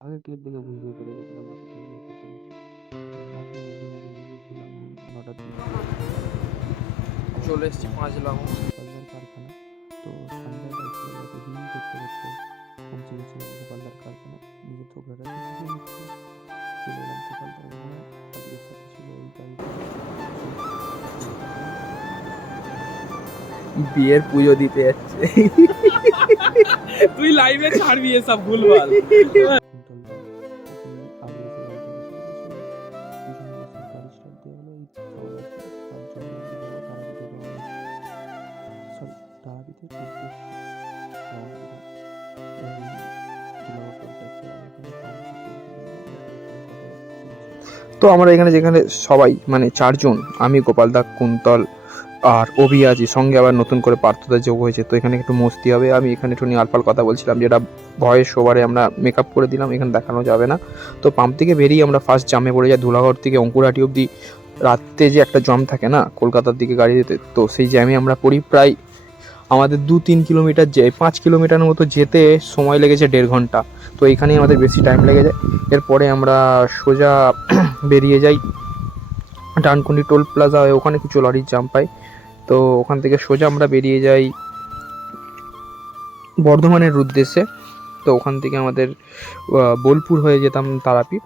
আগের ক্লিপ দেখে বুঝতে পেরে গেছিলাম চলে এসেছি পাঁচ লাখ। গোপালদার কারখানা। তো বাইকগুলো হিম করতে করতে পৌঁছে গেছিলাম গোপালদার কারখানা। চলে এলাম সাথে ছিল গাড়িটা বিয়ের পুজো দিতে যাচ্ছে। তুই লাইভে ছাড়বি এসব ভুলভাল। তো আমরা এখানে যেখানে সবাই মানে চারজন, আমি গোপালদা কুন্তল আর অভি সঙ্গে আবার নতুন করে পার্থদা যোগ হয়েছে। তো এখানে একটু মস্তি হবে। আমি এখানে একটু আলপাল কথা বলছিলাম, যেটা ভয়েস ওভারে আমরা মেকআপ করে দিলাম, এখানে দেখানো যাবে না। তো পাম্প থেকে বেরিয়ে আমরা ফার্স্ট জামে পড়ে যাই, ধুলাঘর থেকে অঙ্কুরহাটি অবধি। রাত্রে যে একটা জাম থাকে না, কলকাতার দিকে গাড়ি যেতে, তো সেই জ্যামে আমরা পড়ি। প্রায় আমাদের দু তিন কিলোমিটার যে, পাঁচ কিলোমিটার মতো যেতে সময় লেগেছে দেড় ঘণ্টা। তো এখানেই আমাদের বেশি টাইম লেগে যায়। এরপরে আমরা সোজা বেরিয়ে যাই। ডানকুনি টোল প্লাজা হয়ে ওখানে কিছু লরির জাম পাই। তো ওখান থেকে সোজা আমরা বেরিয়ে যাই বর্ধমানের উদ্দেশ্যে। তো ওখান থেকে আমাদের বোলপুর হয়ে যেতাম তারাপীঠ।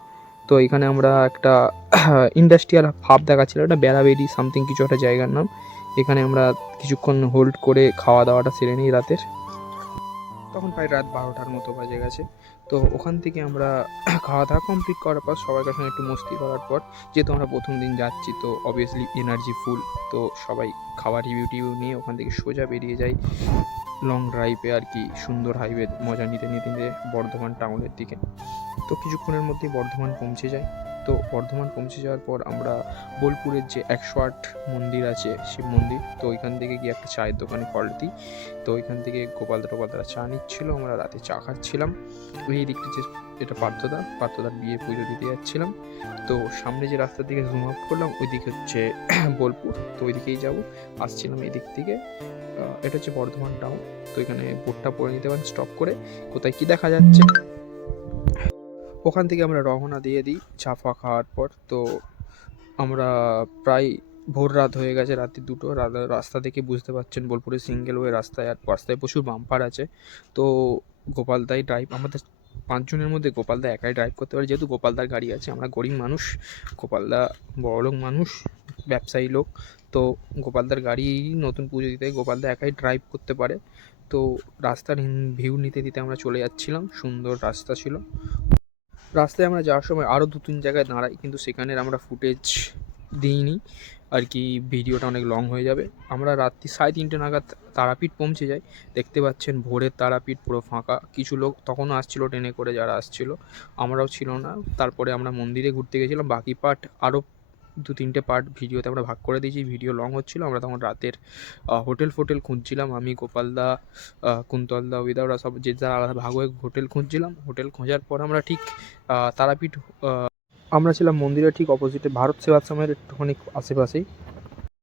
তো এখানে আমরা একটা ইন্ডাস্ট্রিয়াল হাব দেখাচ্ছিল। একটা বেড়াবেড়ি সামথিং কিছু একটা জায়গার নাম। এখানে আমরা কিছুক্ষণ হোল্ড করে খাওয়া দাওয়াটা সেরে নিই রাতের। তখন প্রায় রাত বারোটার মতো বাজে গেছে। তো ওখান থেকে আমরা খাওয়া দাওয়া কমপ্লিট করার পর সবার কাছে একটু মস্তি করার পর যেহেতু আমরা প্রথম দিন যাচ্ছি, তো অবভিয়াসলি এনার্জি ফুল তো সবাই খাবার রিভিউ টিভিউ নিয়ে ওখান থেকে সোজা বেরিয়ে যাই লং ড্রাইভে আর কি সুন্দর হাইওয়ে মজা নিতে নিতে নিতে বর্ধমান টাউনের দিকে। তো কিছুক্ষণের মধ্যেই বর্ধমান পৌঁছে যাই। তো বর্ধমান পৌঁছে যাওয়ার পর আমরা বোলপুরের যে একশো আট মন্দির আছে, শিব মন্দির, তো ওইখান থেকে গিয়ে একটা চায়ের দোকানে কল দিই। তো ওইখান থেকে গোপালদা টোপালদারা চা নিচ্ছিল, আমরা রাতে চা খাচ্ছিলাম। ওই দিকটা যে এটা পার্থদা, পার্থদার বিয়ে পুজো দিতে যাচ্ছিলাম। তো সামনে যে রাস্তার দিকে জুম আউট করলাম ওই দিকে হচ্ছে বোলপুর, তো ওই দিকেই যাব। আসছিলাম এই দিক থেকে এটা হচ্ছে বর্ধমান টাউন তো এখানে বোর্ডটা পরে নিতে পারেন স্টপ করে। কোথায় কি দেখা যাচ্ছে? ওখান থেকে আমরা রওনা দিয়ে দিই চা ফা খাওয়ার পর। তো আমরা প্রায় ভোর রাত হয়ে গেছে, রাত্রি দুটো। রাস্তা দেখে বুঝতে পারছেন বোলপুরের সিঙ্গেল ওয়ে রাস্তায় আর রাস্তায় প্রচুর বাম্পার আছে। তো গোপালদাই ড্রাইভ আমাদের পাঁচজনের মধ্যে গোপালদা একাই ড্রাইভ করতে পারে। যেহেতু গোপালদার গাড়ি আছে, আমরা গরিব মানুষ গোপালদা বড়লোক মানুষ, ব্যবসায়ী লোক। তো গোপালদার গাড়ি নতুন পুজো দিতে গোপালদা একাই ড্রাইভ করতে পারে। তো রাস্তার ভিউ নিতে দিতে আমরা চলে যাচ্ছিলাম। সুন্দর রাস্তা ছিল। রাস্তায় আমরা যাওয়ার সময় আরও দু তিন জায়গায় দাঁড়াই, কিন্তু সেখানের আমরা ফুটেজ দিইনি। আর কি ভিডিওটা অনেক লং হয়ে যাবে। আমরা রাত্রি সাড়ে তিনটে নাগাদ তারাপীঠ পৌঁছে যাই। দেখতে পাচ্ছেন ভোরের তারাপীঠ পুরো ফাঁকা। কিছু লোক তখনও আসছিল ট্রেনে করে যারা আসছিল। আমরাও ছিল না। তারপরে আমরা মন্দিরে ঘুরতে গেছিলাম। বাকি পার্ট আরও দু তিনটে পার্ট ভিডিওতে আমরা ভাগ করে দিয়েছি। ভিডিও লং হচ্ছিল, আমরা তখন রাতের হোটেল ফোটেল খুঁজছিলাম। আমি গোপালদা কুন্তলদা উইদা ওরা সব যে যারা আলাদা ভাগ হয়ে হোটেল খুঁজছিলাম। হোটেল খোঁজার পর আমরা ঠিক তারাপীঠ আমরা ছিলাম মন্দিরের ঠিক অপোজিটে ভারত সেবাশ্রমের একটুখানি আশেপাশেই।